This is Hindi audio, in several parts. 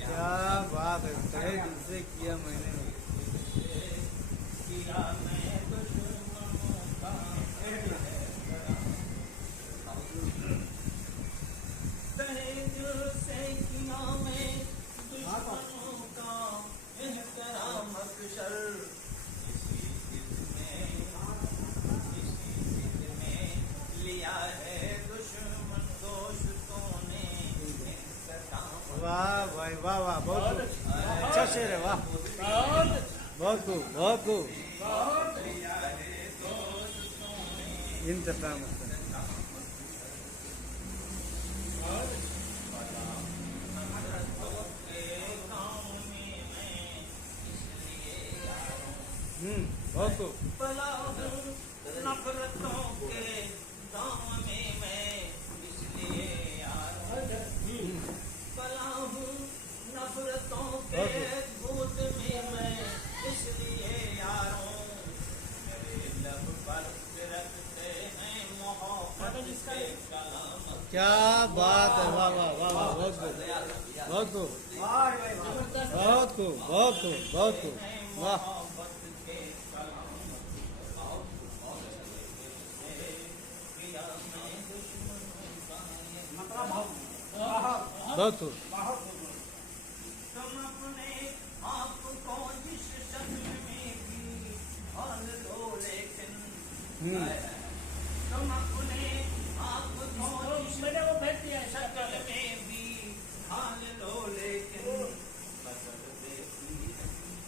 क्या बात है, तहे दिल से किया मैंने। वाह भाई वाह वाह, बहुत अच्छा शेर है, वाह बहुत खूब बहुत खूब। इंतजाम बहुत खूब। नफरतों के दाम में मैं इसलिए पला हूँ, नफरतों के गोद में मैं इसलिए यारों, मेरे लब पर रखते हैं मोहब्बत के कलाम। क्या बात है, वाह वाह वाह वाह, बहुत खूब बहुत खूब बहुत खूब बहुत खूब बहुत खूब, वाह बहुत खूब। तुम अपने आप को जिस शक्ल में भी ढाल लो, लेकिन तुम अपने आप को जिस शक्ल में भी ढाल लो, लेकिन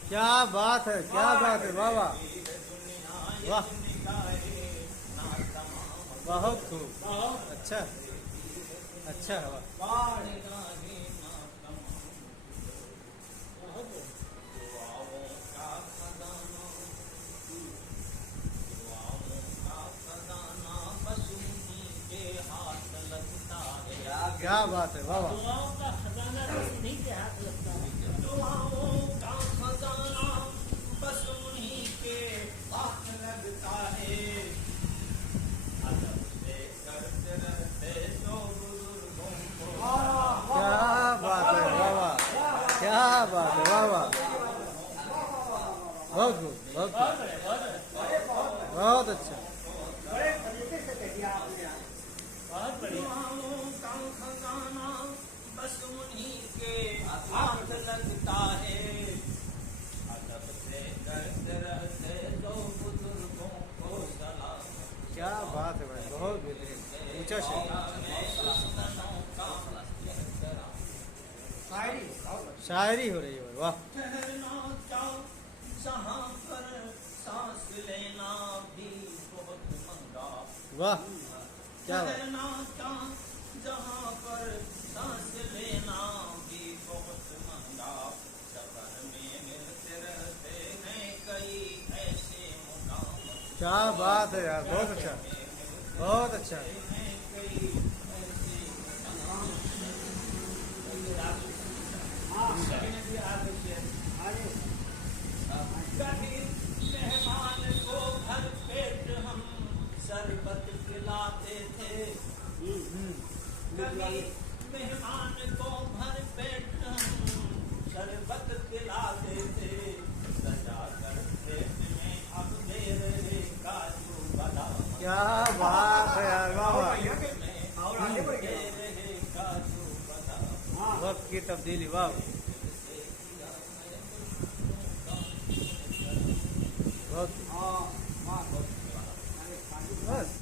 क्या बात है, क्या बात है, वाह वाह वाह, बहुत खूब, अच्छा अच्छा है, वाह क्या बात है, वाह वाह। दुआओं का खजाना बस उन्हीं के हाथ लगता है। दुआओं का खजाना बस उन्हीं के हाथ लगता है। अदब से करते रहते जो बुजुर्गों को। क्या बात है, वाह वाह, क्या बात है, वाह वाह, बहुत खूब बहुत खूब, बहुत अच्छा। दुआओं का खजाना बस उन्हीं के हाथ लगता है। अदब से करते रहते जो बुजुर्गों को सलाम। क्या बात है भाई, बहुत बेहतरीन, ऊंचा शेर। शायरी हो रही है भाई, वाह। ठहरना चाहो जहाँ पर सांस लेना भी बहुत महंगा। वाह क्या बात, ठहरना चाहो जहाँ पर सांस लेना भी बहुत महंगा। सफर में मिलते रहते हैं कई ऐसे मुकाम। क्या बात है यार, बहुत अच्छा बहुत अच्छा। कभी मेहमान को भर पेट हम शरबत पिलाते थे। कभी मेहमान को भर पेट हम शरबत पिलाते थे। सजा कर पेट में अब दे रहे काजू बादाम। क्या बात है यार, वाह वाह, दे रहे काजू बादाम। वक्त की तब्दीली, वाह बहुत बस।